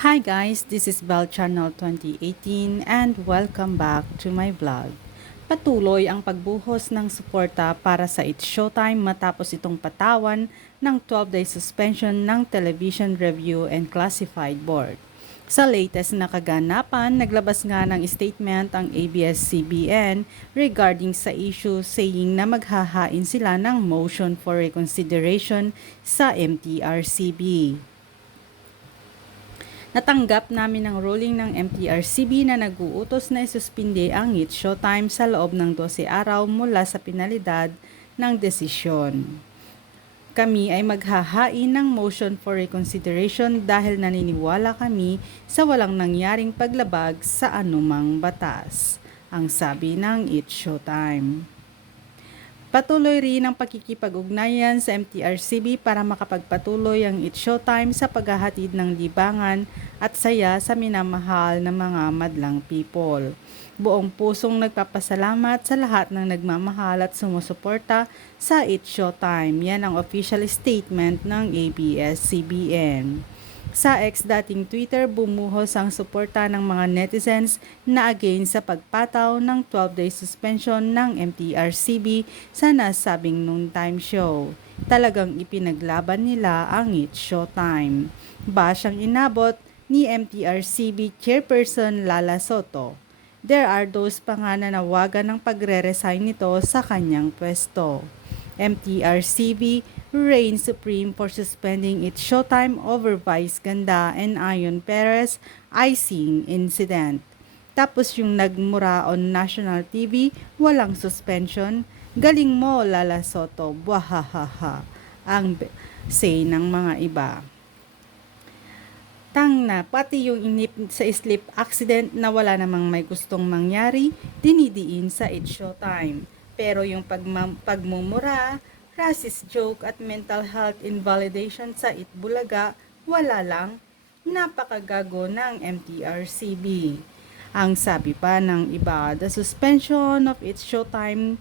Hi guys, this is Bell Channel 2018 and welcome back to my vlog. Patuloy ang pagbuhos ng suporta para sa It's Showtime matapos itong patawan ng 12-day suspension ng Television Review and Classified Board. Sa latest na kaganapan, naglabas nga ng statement ang ABS-CBN regarding sa issue saying na maghahain sila ng motion for reconsideration sa MTRCB. Natanggap namin ang ruling ng MTRCB na nag-uutos na isuspinde ang It Showtime sa loob ng 12 araw mula sa pinalidad ng desisyon. Kami ay maghahain ng motion for reconsideration dahil naniniwala kami sa walang nangyaring paglabag sa anumang batas, ang sabi ng It Showtime. Patuloy rin ang pakikipag-ugnayan sa MTRCB para makapagpatuloy ang It Showtime sa paghahatid ng libangan at saya sa minamahal ng mga madlang people. Buong pusong nagpapasalamat sa lahat ng nagmamahal at sumusuporta sa It Showtime. Yan ang official statement ng ABS-CBN. Sa ex dating Twitter, bumuhos ang suporta ng mga netizens na against sa pagpataw ng 12-day suspension ng MTRCB sa nasabing noontime show. Talagang ipinaglaban nila ang It Showtime. Basyang inabot ni MTRCB Chairperson Lala Soto. There are those pa nga na nawagan ng pagre-resign nito sa kanyang pwesto. MTRCB reigns supreme for suspending its showtime over Vice Ganda and Ayon Perez icing incident. Tapos yung nagmura on national TV, walang suspension. Galing mo, Lala Soto. Buhahaha. Ang say ng mga iba. Tang na, pati yung inip sa sleep accident na wala namang may gustong mangyari, dinidiin sa It's Showtime. Pero yung pagmumura, racist joke at mental health invalidation sa Itbulaga, wala lang, napakagago ng MTRCB. Ang sabi pa ng iba, the suspension of its showtime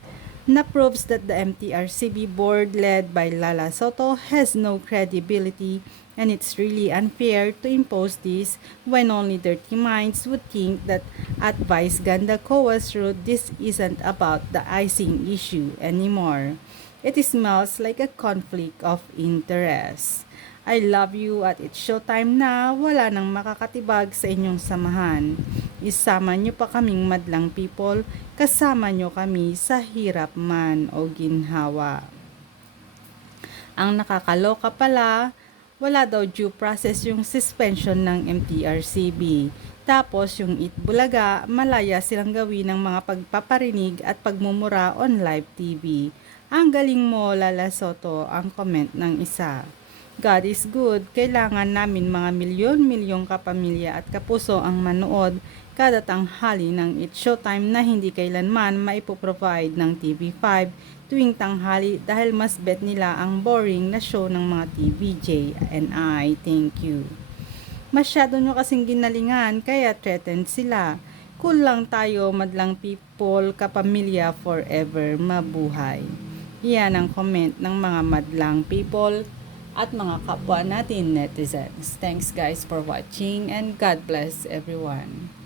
na proves that the MTRCB board led by Lala Soto has no credibility and it's really unfair to impose this when only dirty minds would think that at Vice Ganda COA's route this isn't about the icing issue anymore. It smells like a conflict of interest. I love you at it's showtime na wala nang makakatibag sa inyong samahan. Isama nyo pa kaming madlang people, kasama nyo kami sa hirap man o ginhawa. Ang nakakaloka pala, wala daw due process yung suspension ng MTRCB. Tapos yung Itbulaga, malaya silang gawin ng mga pagpaparinig at pagmumura on live TV. Ang galing mo, Lala Soto, ang comment ng isa. God is good, kailangan namin mga milyon-milyong kapamilya at kapuso ang manood kada tanghali ng It's Showtime na hindi kailanman maipoprovide ng TV5 tuwing tanghali dahil mas bet nila ang boring na show ng mga TVJ and I thank you. Masyado nyo kasing ginalingan kaya threatened sila. Cool lang tayo madlang people kapamilya forever mabuhay. Yan ang comment ng mga madlang people at mga kapwa natin netizens. Thanks guys for watching and God bless everyone.